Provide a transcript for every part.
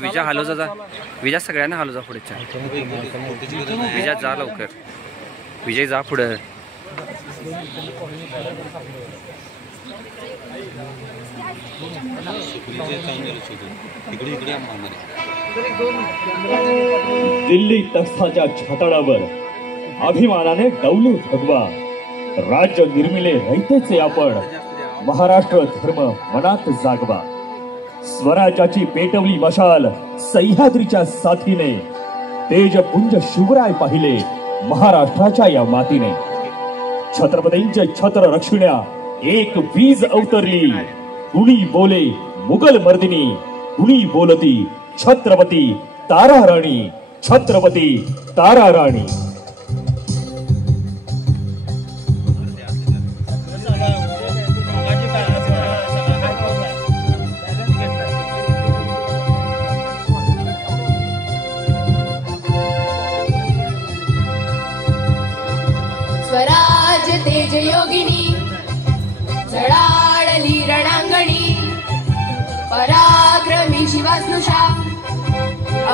विजा hello जा विजा सगळ्यांना hello जा पुढे विजा जा लवकर विजय जा पुढे दिल्ली तख्ताच्या छताडावर अभिमानाने डौले भगवा राज्य निर्मिले रयतेचे आपण महाराष्ट्र धर्म मनात जागवा स्वराज्याची पेटवली मशाल सह्याद्रीच्या साथीने तेजपुंज शिवराय पाहिले महाराष्ट्राच्या या मातीने छत्रपतींचे छत्र रक्षिण्या एक वीज अवतरली कुणी बोले मुघल मर्दिनी कुणी बोलती छत्रपती तारा राणी छत्रपती तारा राणी स्वराज तेज योगिनी झळाळली रणांगणी पराक्रमी शिवास्नुषा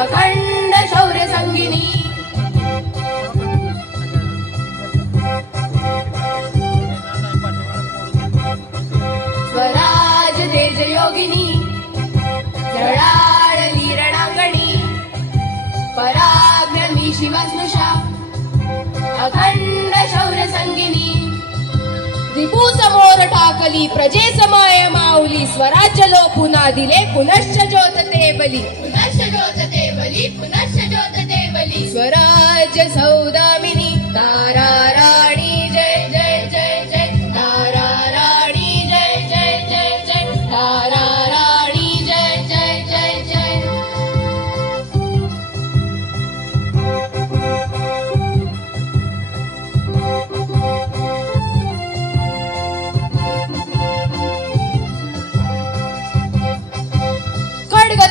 अखंड शौर्य संगिनी स्वराज तेज योगिनी झळाळली रणांगणी पराक्रमी शिवास्नुषा अखंड शौर्य संगिनी रिपू समोर टाकली प्रजे समाय माऊली स्वराज्य लो पुन्हा दिले पुनश्च ज्योत ते बली पुनश्च ज्योत ते बली पुनश्च ज्योत ते बली स्वराज्य सौदामिनी तारा राणी जय जय जय जय तारा राणी जय जय जय जय तारा राणी जय जय जय जय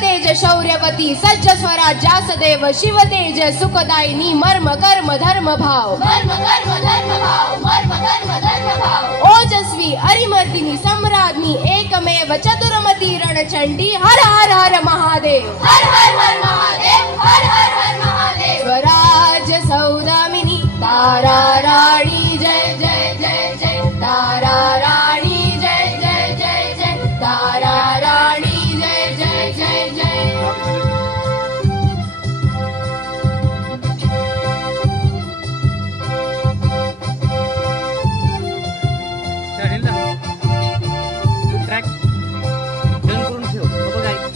तेज शौर्यवती सज्ज स्वराज्यास देव शिव तेज सुखदायिनी मर्म कर्म धर्म भाव ओजस्वी अरिमर्दिनी सम्राज्ञी एकमेव चतुर्मती रणचंडी हर हर हर महादेव हर हर हर महादेव हर हर हर महादेव स्वराज सौदामिनी तारा राणी जय जय जय जय तारा राणी जय जय जय जय तारा राणी जय जय जय जय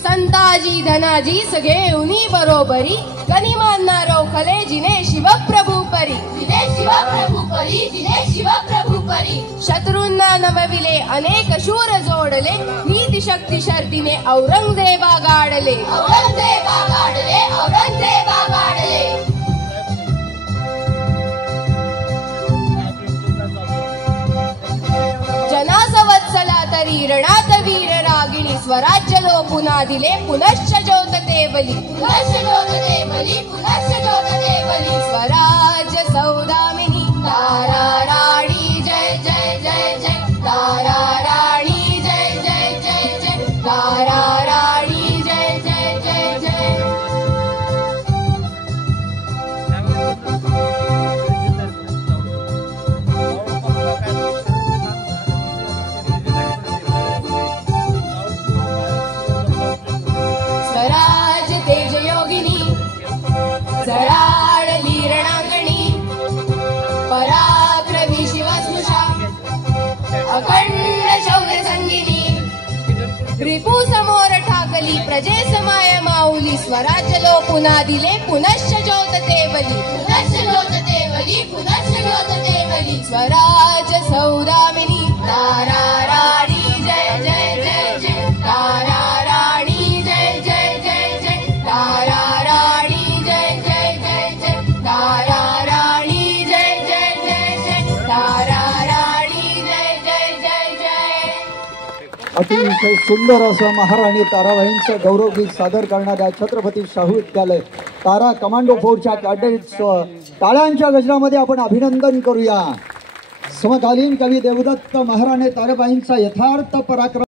संताजी धनाजी सगळे उनी बरोबरी गनिमांना रोखले जिने शिवप्रभू परी जिने शिवप्रभू परी जिने शिवप्रभू परी शत्रूंना नमविले अनेक शूर जोडले नीती शक्ती शर्तीने औरंगजेबा गाडले औरंगजेबा गाडले औरंगजेबा गाडले जनासवत्सला तरी रणात वीर रागिणी स्वराज्य लो पुन्हा दिले पुनश्च ज्योत ते बली पुनश्च ज्योत ते बली पुनश्च ज्योत ते बली स्वराज सौदामिनी तारा राणी जय जय जय जय तारा राणी जय जय जय जय तारा राणी जय जय जय जय स्वराज तेज योगिनी झळाळली रणांगणी पराक्रमी शिवस्नुषा अखंड शौर्य संगिनी रिपू समोर ठाकली प्रजे समाय माऊली स्वराज्य लो पुन्हा दिले पुनश्च ज्योत ते बली पुनश्च ज्योत ते बली पुनश्च ज्योत ते बली स्वराज सौदामिनी तारा राणी जय जय जय जय तारा राणी जय जय जय जय तारा राणी जय जय जय जय तारा राणी जय जय जय जय तारा राणी जय जय जय जय अतिशय सुंदर असं महाराणी ताराबाईंचं गौरवगीत सादर करणाऱ्या छत्रपती शाहू विद्यालय तारा कमांडो फोरच्या कॅडेट्सचं टाळ्यांच्या गजरामध्ये आपण अभिनंदन करूया। समकालीन कवी देवदत्त महाराणी ताराबाईंचा यथार्थ पराक्रम